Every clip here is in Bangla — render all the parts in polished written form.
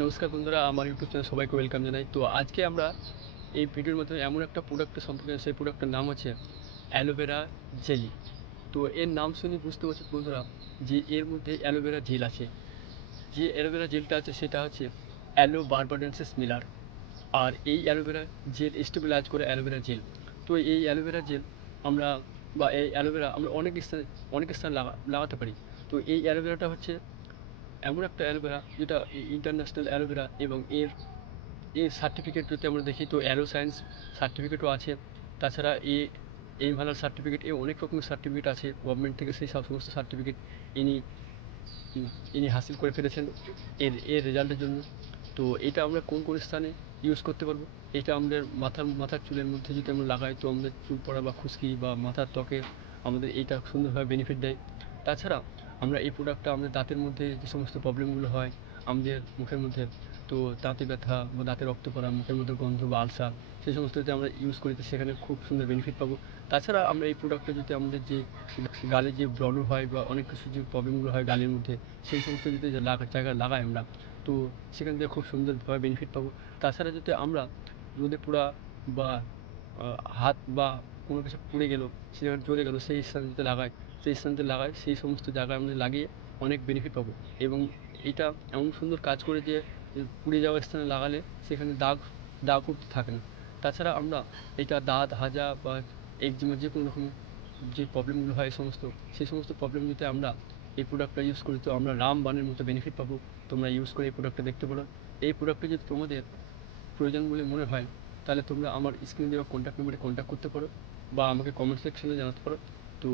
নমস্কার বন্ধুরা, আমার ইউটিউব চ্যানেল সবাইকে ওয়েলকাম জানাই। তো আজকে আমরা এই ভিডিওর মাধ্যমে এমন একটা প্রোডাক্টের সম্পর্কে, সেই প্রোডাক্টের নাম হচ্ছে অ্যালোভেরা জেলি। তো এর নাম শুনে বুঝতে পারছেন বন্ধুরা যে এর মধ্যে অ্যালোভেরা জেল আছে। যে অ্যালোভেরা জেলটা আছে সেটা হচ্ছে অ্যালো বারবাডেন্সিস মিলার। আর এই অ্যালোভেরা জেল স্টেবিলাইজ করে অ্যালোভেরা জেল। তো এই অ্যালোভেরা জেল আমরা বা এই অ্যালোভেরা আমরা অনেক স্থানে লাগাতে পারি। তো এই অ্যালোভেরাটা হচ্ছে এমন একটা অ্যালোভেরা যেটা ইন্টারন্যাশনাল অ্যালোভেরা, এবং এর সার্টিফিকেট যদি আমরা দেখি তো অ্যালো সায়েন্স সার্টিফিকেটও আছে। তাছাড়া এই ভালো সার্টিফিকেট, অনেক রকমের সার্টিফিকেট আছে গভর্নমেন্ট থেকে। সেই সমস্ত সার্টিফিকেট ইনি ইনি হাসিল করে ফেলেছেন এর এর রেজাল্টের জন্য। তো এটা আমরা কোন কোন স্থানে ইউজ করতে পারবো? এটা আমাদের মাথার চুলের মধ্যে যদি আমরা লাগাই তো আমাদের চুল পড়া বা খুশকি বা মাথার ত্বকে আমাদের এইটা সুন্দরভাবে বেনিফিট দেয়। তাছাড়া আমরা এই প্রোডাক্টটা আমাদের দাঁতের মধ্যে যে সমস্ত প্রবলেমগুলো হয় আমাদের মুখের মধ্যে, তো দাঁতে ব্যথা বা দাঁতে রক্ত পড়া, মুখের মধ্যে গন্ধ বা আলসার, সেই সমস্ত যদি আমরা ইউজ করি তো সেখানে খুব সুন্দর বেনিফিট পাবো। তাছাড়া আমরা এই প্রোডাক্টটা যদি আমাদের যে গালে যে ব্রণ হয় বা অনেক কিছু যে প্রবলেমগুলো হয় গালের মধ্যে, সেই সমস্ত যদি জায়গায় লাগাই আমরা, তো সেখান থেকে খুব সুন্দরভাবে বেনিফিট পাবো। তাছাড়া যদি আমরা রোদে পোড়া বা হাত বা কোনো কিছু পুড়ে গেলো, সেখানে জ্বলে গেলো, সেই স্থানে যদি লাগাই, সেই সমস্ত জায়গায় আমরা লাগিয়ে অনেক বেনিফিট পাবো। এবং এটা এমন সুন্দর কাজ করে যে পুড়ে যাওয়া স্থানে লাগালে সেখানে দাগ উঠতে থাকে না। তাছাড়া আমরা এটা দাঁত হাজা বা একজিমা যে কোনো রকম যে প্রবলেমগুলো হয় সেই সমস্ত প্রবলেম যদি আমরা এই প্রোডাক্টটা ইউজ করি তো আমরা রামবানের মতো বেনিফিট পাবো। তোমরা ইউজ করে এই প্রোডাক্টটা দেখতে পারো। এই প্রোডাক্টটা যদি তোমাদের প্রয়োজন বলে মনে হয় তাহলে তোমরা আমার স্ক্রিনে দেওয়া কন্ট্যাক্ট নাম্বারে কন্ট্যাক্ট করতে পারো বা আমাকে কমেন্ট সেকশনে জানাতে পারো। তো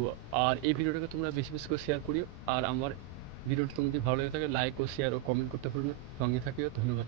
আর এই ভিডিওটাকে তোমরা বেশি বেশি করে শেয়ার করিও। আর আমার ভিডিওটা তোমাদের ভালো লেগে থাকে লাইক ও শেয়ার ও কমেন্ট করতে পারো। সঙ্গে থাকিও। ধন্যবাদ।